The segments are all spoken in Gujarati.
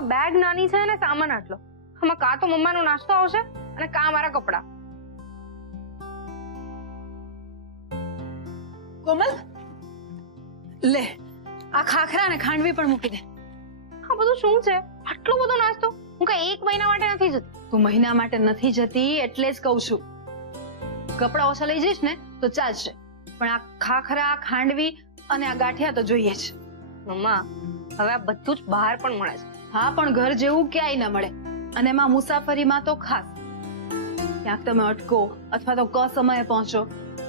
આ બેગ નાની છે ને સામાન આટલો. આમાં કાં તો મમ્માનો નાસ્તો આવશે અને કાં મારા કપડાં. કોમલ, લે આ ખાખરા અને ખાંડવી પણ મૂકી દે. આ બધું શું છે? આટલો બધો નાસ્તો? હું કઈ 1 મહિના માટે નથી જતી. તું મહિના માટે નથી જતી એટલે જ કહું છું. કપડા ઓછા લઈ જઈશ ને તો ચાલશે, પણ આ ખાખરા, ખાંડવી અને આ ગાંઠિયા તો જોઈએ જ. મમ્મા, હવે આ બધું જ બહાર પણ મળે છે. હા, પણ ઘર જેવું ક્યાંય ન મળે, અને એમાં મુસાફરીમાં તો ખાસ. ક્યાંક તમે અટકો અથવા તો સમયે પહોંચો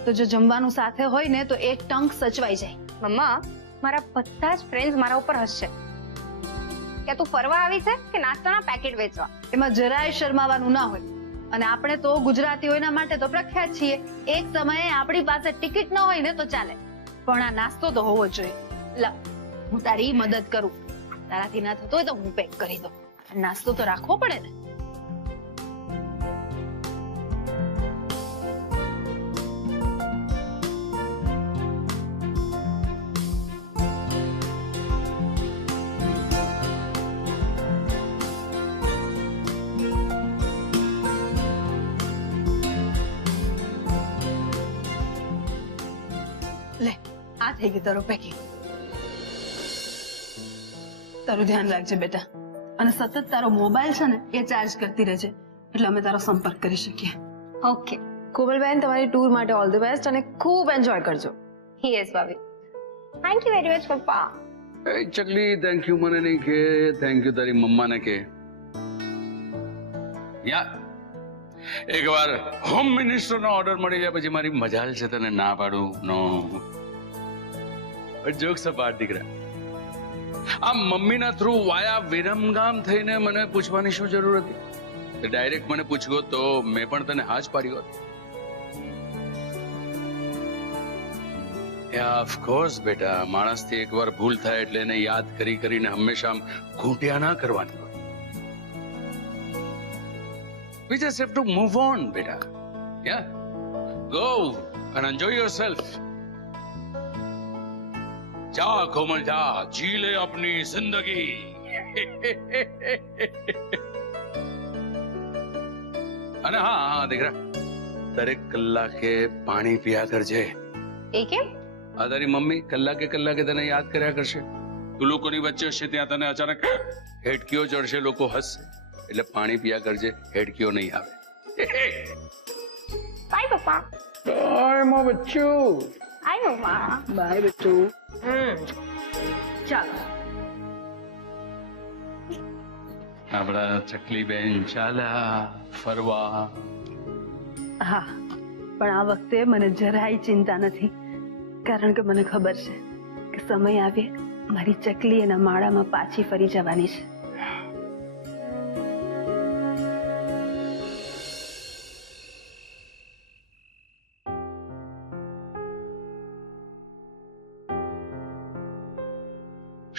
તો જો જમવાનું સાથે હોય ને તો એક ટંક સચવાઈ જાય. મમ્મા, મારા બધા જ ફ્રેન્ડ્સ મારા ઉપર હસશે કે તું ફરવા આવી છે કે નાસ્તાના પેકેટ વેચવા. એમાં જરાય શરમાવાનું ના હોય. અને આપણે તો ગુજરાતીઓના માટે તો પ્રખ્યાત છીએ. એક સમયે આપણી પાસે ટિકિટ ન હોય ને તો ચાલે, પણ આ નાસ્તો તો હોવો જ જોઈએ. લા, હું તારી મદદ કરું. તારાથી ના થતો હોય તો હું પેક કરી દઉં. નાસ્તો તો રાખવો પડે ને. લે, આ થઈ ગયું તારું પેકિંગ. તારું ધ્યાન રાખજે બેટા, અને સતત તારો મોબાઈલ છે ને એ ચાર્જ કરતી રહેજે, એટલે અમે તારો સંપર્ક કરી શકીએ. ઓકે. કોમલબેન, તમારી ટૂર માટે ઓલ ધ બેસ્ટ અને ખૂબ એન્જોય કરજો. યસ ભાભી. થેન્ક યુ વેરી મચ પપ્પા. એ ચકલી થેન્ક યુ મને નહીં કે થેન્ક યુ તારી મમ્માને કે. યાર એકવાર હોમ મિનિસ્ટરનો ઓર્ડર મળી જાય પછી મારી મજાલ છે તને ના પાડું. નો જોક્સ અપાર્ટ દીકરા, આ મમ્મીના થ્રુ વાયા વિરમગામ થઈને મને પૂછવાની શું જરૂર હતી? ડાયરેક્ટ મને પૂછ્યો તો મેં પણ તને હા જ પાડી હોત. ઓફકોર્સ બેટા, માણસથી એકવાર ભૂલ થાય એટલે એને યાદ કરી કરીને હંમેશા ઘૂંટ્યા ના કરવાની હોય. We just have to move on, beta. Yeah? Go and enjoy yourself. जा कोमल जा, जी ले अपनी जिंदगी. અને હા દીકરા, દરેક કલાકે પાણી પીયા કરજે. એ કેમ? આ તારી મમ્મી કલાકે તને યાદ કર્યા કરશે. તું લોકોની વચ્ચે હશે ત્યાં તને અચાનક હેડકીઓ ચડશે, લોકો હસશે, એટલે પાણી પીયા કરજે, હેડકીઓ નહીં આવે. બાય પપ્પા. બાય મા બચ્ચું. હાય મમ્મા. બાય બેટું. ચાલો આપણા ચકલી બેન ચાલ્યા ફરવા. હા, પણ આ વખતે મને જરાય ચિંતા નથી, કારણ કે મને ખબર છે કે સમય આવે મારી ચકલી એના માળામાં પાછી ફરી જવાની છે.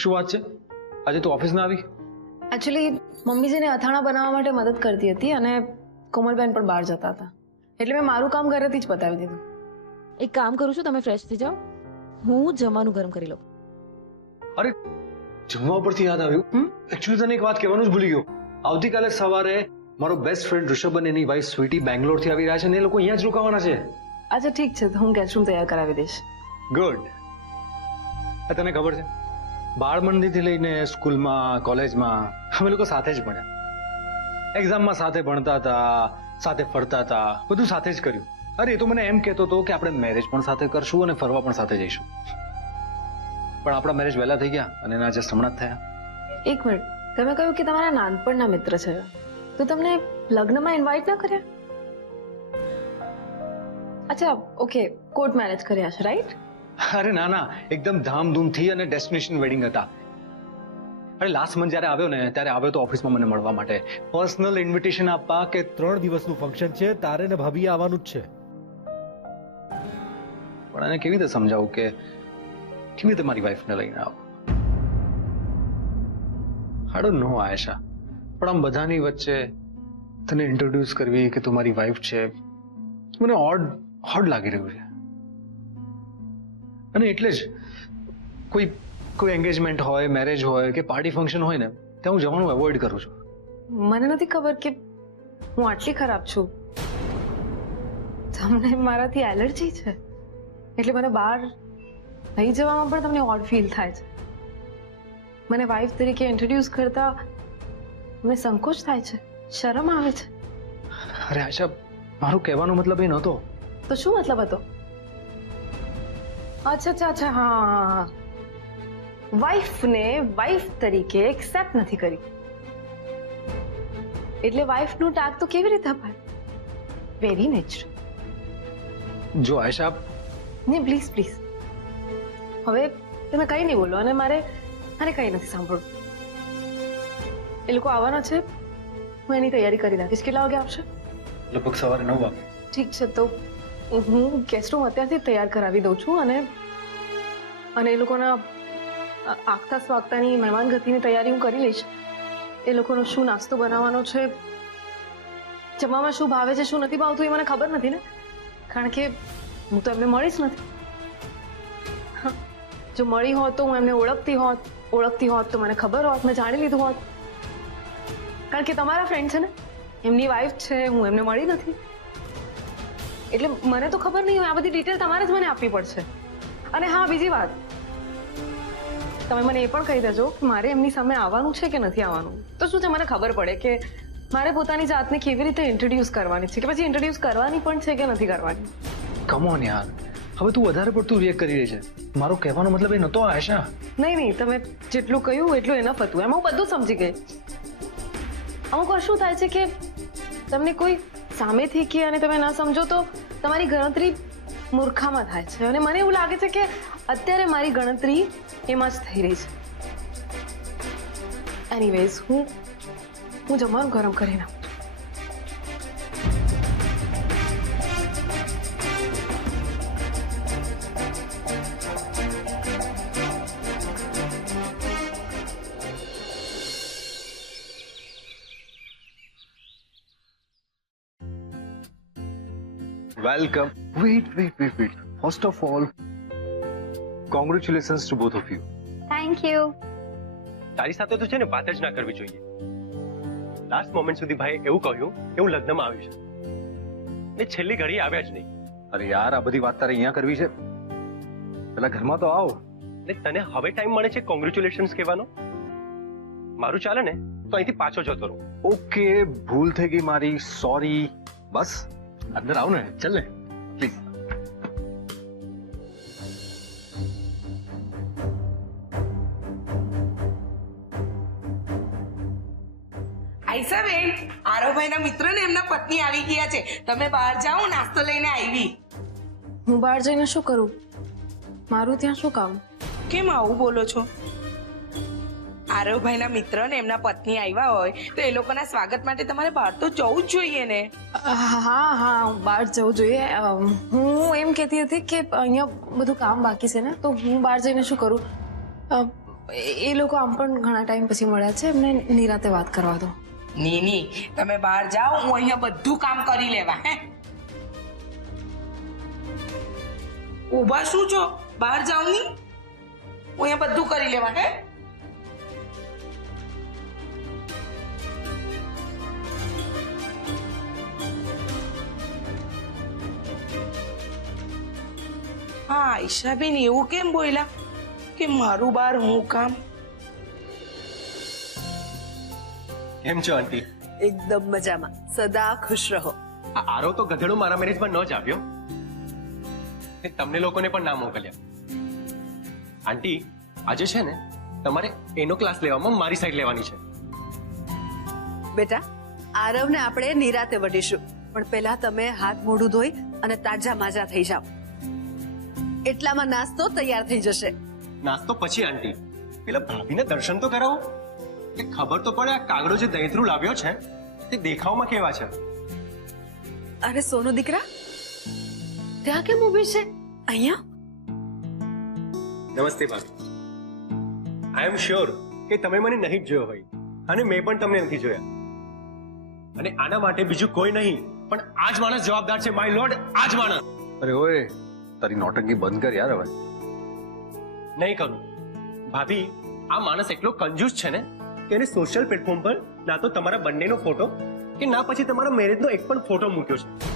શું વાત છે? આજે તું ઓફિસ ના આવી? એકચ્યુઅલી મમ્મીજીને અથાણા બનાવવા માટે મદદ કરતી હતી અને કોમલબેન પણ બહાર જતા હતા, એટલે મેં મારું કામ ઘરેથી જ પતાવી દીધું. એક કામ કરું છું, તમે ફ્રેશ થઈ જાઓ, હું જમવાનું ગરમ કરી લઉં. અરે જમવા પરથી યાદ આવ્યું, એકચ્યુઅલી તને એક વાત કહેવાનું જ ભૂલી ગયો. આવતીકાલે સવારે મારો બેસ્ટ ફ્રેન્ડ ઋષભ અને એની વાઈફ સ્વીટી બેંગ્લોરથી આવી રહ્યા છે અને એ લોકો અહીંયા જ રોકાવાના છે. અચ્છા ઠીક છે, તો હું ગેસ્ટ રૂમ તૈયાર કરાવી દઈશ. ગુડ. તને ખબર છે, બાળ મંદિરથી લઈને સ્કૂલમાં, કોલેજમાં અમે લોકો સાથે જ ભણ્યા. એક્ઝામમાં સાથે ભણતા હતા, સાથે ફરતા હતા, બધું સાથે જ કર્યું. અરે એ તો મને એમ કહેતો હતો કે આપણે મેરેજ પણ સાથે કરશું અને ફરવા પણ સાથે જઈશું. પણ આપણા મેરેજ વહેલા થઈ ગયા અને એના જસ્ટ હમણાં જ થયા. એક મિનિટ, તમે કહ્યું કે તમારા નાનપણના મિત્ર છે, તો તમને લગ્નમાં ઇન્વાઇટ ન કર્યા? અચ્છા ઓકે, કોર્ટ મેરેજ કર્યા છે, રાઈટ? અરે ના ના, એકદમ ધામધૂમથી અને ડેસ્ટિનેશન વેડિંગ હતા. અરે લાસ્ટ મંથ જ્યારે આવ્યો ને ત્યારે આવ્યો તો ઓફિસમાં મને મળવા માટે, પર્સનલ ઇન્વિટેશન આપવા કે 3 દિવસનું ફંક્શન છે, તારે ને ભાભી આવવાનું જ છે. પણ એને કેવી રીતે સમજાવું કે કેવી રીતે મારી વાઈફને લઈને આવો? આઈ ડોન્ટ નો આયશા, પણ આમ બધાની વચ્ચે તને ઇન્ટ્રોડ્યુસ કરવી કે તું મારી વાઈફ છે, મને ઓડ લાગી રહ્યું છે. અને એટલે જ કોઈ એન્ગેજમેન્ટ હોય, મેરેજ હોય કે પાર્ટી ફંક્શન હોય ને, ત્યાં હું જવાનું અવોઇડ કરું છું. મને નથી ખબર કે હું આટલી ખરાબ છું. તમને મારાથી એલર્જી છે એટલે મને બહાર નહીં જવામાં પણ તમને ઓડ ફીલ થાય છે. મને વાઇફ તરીકે ઇન્ટ્રોડ્યુસ કરતા મને સંકોચ થાય છે, શરમ આવે છે. અરે આશા, મારું કહેવાનો મતલબ એ નહોતો. તો શું મતલબ હતો? અચ્છા, હા, વાઇફને વાઇફ તરીકે એક્સેપ્ટ નથી કરી એટલે વાઇફનું ટાગ તો કેવી રીતે અપાય? Very natural. જો આશા, નહીં, પ્લીઝ પ્લીઝ, હવે તમે કંઈ નહીં બોલો અને મારે કંઈ નથી સાંભળવું. એ લોકો આવવાના છે, હું એની તૈયારી કરી નાખીશ. કેટલા વાગે આવશે? લગભગ સવારે 9 વાગે. ઠીક છે, તો હું ગેસ્ટ રૂમ અત્યારથી જ તૈયાર કરાવી દઉં છું અને એ લોકોના આગતા સ્વાગતાની મહેમાન ગતિની તૈયારી હું કરી લઈશ. એ લોકોનો શું નાસ્તો બનાવવાનો છે, જમવામાં શું ભાવે છે, શું નથી ભાવતું, એ મને ખબર નથી ને, કારણ કે હું તો એમને મળી જ નથી. જો મળી હોત તો હું એમને ઓળખતી હોત તો મને ખબર હોત, મેં જાણી લીધું હોત. કારણ કે તમારા ફ્રેન્ડ છે ને, એમની વાઈફ છે, હું એમને મળી નથી એટલે મને તો ખબર નહીં હોય. આ બધી ડિટેલ તમારે જ મને આપવી પડશે. અને હા, બીજી વાત, તમે મને એ પણ કહી દેજો કે મારે એમની સામે આવવાનું છે કે નથી આવવાનું. તો શું છે, મને ખબર પડે કે મારે પોતાની જાતને કેવી રીતે ઇન્ટ્રોડ્યુસ કરવાની છે, કે પછી ઇન્ટ્રોડ્યુસ કરવાની પણ છે કે નથી કરવાની. કમ ઓન યાર, હવે તું વધારે પડતું રિએક્ટ કરી રહી છે. મારો કહેવાનો મતલબ એ નહોતો આશા. નહીં, તમે જેટલું કહ્યું એટલું એનફ હતું. એમાં હું બધું સમજી ગઈ. અમુક વાર શું થાય છે કે તમને કોઈ સામેથી કહે અને તમે ના સમજો તો તમારી ગણતરી મૂર્ખામાં થાય છે. અને મને એવું લાગે છે કે અત્યારે મારી ગણતરી એમાં જ થઈ રહી છે. એનીવેઝ, હું જમવાનું ગરમ કરી નાખું. Welcome. Wait. First of all, congratulations to both of you. Thank you. તારી સાથે તો છે ને વાત જ ના કરવી જોઈએ. લાસ્ટ મોમેન્ટ સુધી ભાઈ એવું કહ્યું કે હું લગ્નમાં આવી છે ને છેલ્લી ઘડી આવ્યા જ નહીં. અરે યાર, આ બધી વાત તારે અહીંયા કરવી છે? પેલા ઘરમાં તો આવ. ને તને હવે ટાઈમ મળે છે કોંગ્રેચ્યુલેશન્સ કહેવાનો? મારું ચાલે ને તો અહીંથી પાછો જતો રહું. ઓકે, ભૂલ થઈ ગઈ મારી, સોરી. બસ અંદર આવ ને, ચાલ ને પ્લીઝ. આઈસાબેન, આરવભાઈના મિત્ર ને એમના પત્ની આવી ગયા છે. તમે બહાર જાઓ, નાસ્તો લઈને આવી. હું બહાર જઈને શું કરું? મારું ત્યાં શું કામ? કેમ આવું બોલો છો? આરવભાઈના મિત્ર ને એમના પત્ની આવ્યા હોય તો એ લોકોના સ્વાગત માટે તમારે બહાર તો જવું જ જોઈએ ને. હા, બહાર જવું જોઈએ. હું એમ કહેતી હતી કે અહીંયા બધું કામ બાકી છે ને, તો હું બહાર જઈને શું કરું? એ લોકો આમ પણ ઘણા ટાઈમ પછી મળ્યા છે, એમને નિરાતે વાત કરવા દો. ની, તમે બહાર જાઓ, હું અહીંયા બધું કામ કરી લેવા. હે, ઊભા શું છો? બહાર જાઓ ની, હું અહીંયા બધું કરી લેવા. હે, હા ઈશાબેન, એવું કેમ બોલ્યા કે મારું બાર હું કામ? કેમ છો આંટી? એકદમ મજામાં, સદા ખુશ રહો. આ આરો તો ગધેડો મારા મેરેજમાં ન જ આવ્યો ને તમને લોકોને પણ ના મોકલ્યા. આંટી, આજે છે ને તમારે એનો ક્લાસ લેવામાં મારી સાઈડ લેવાની છે. બેટા, આરવને આપણે નિરાતે વઢીશું, પણ પહેલા તમે હાથ મોઢું ધોઈ અને તાજા માજા થઈ જાઓ. એટલામાં નાસ્તો તૈયાર થઈ જશે. નાસ્તો પછી આંટી, પેલા ભાભીને દર્શન તો કરાવો કે ખબર તો પડે આ કાગડો જે દહીંથરું લાવ્યો છે તે દેખાવમાં કેવા છે. અરે સોનુ દીકરા, ત્યાં કેમ ઊભી છે? અહીંયા નમસ્તે ભાભી. આઈ એમ શ્યોર કે તમે મને નહીં જ જોયો હોય અને મેં પણ તમને નથી જોયા. અને આના માટે બીજું કોઈ નહીં પણ આ જ માણસ જવાબદાર છે. માય લોર્ડ, આ જ માણસ. અરે ઓય, તારી નોટંકી બંધ કર યાર હવે. નહીં કરું ભાભી. આ માણસ એટલો કંજૂસ છે ને કે એને સોશિયલ પ્લેટફોર્મ પર ના તો તમારા બંનેનો ફોટો કે ના પછી તમારા મેરેજનો એક પણ ફોટો મૂક્યો છે.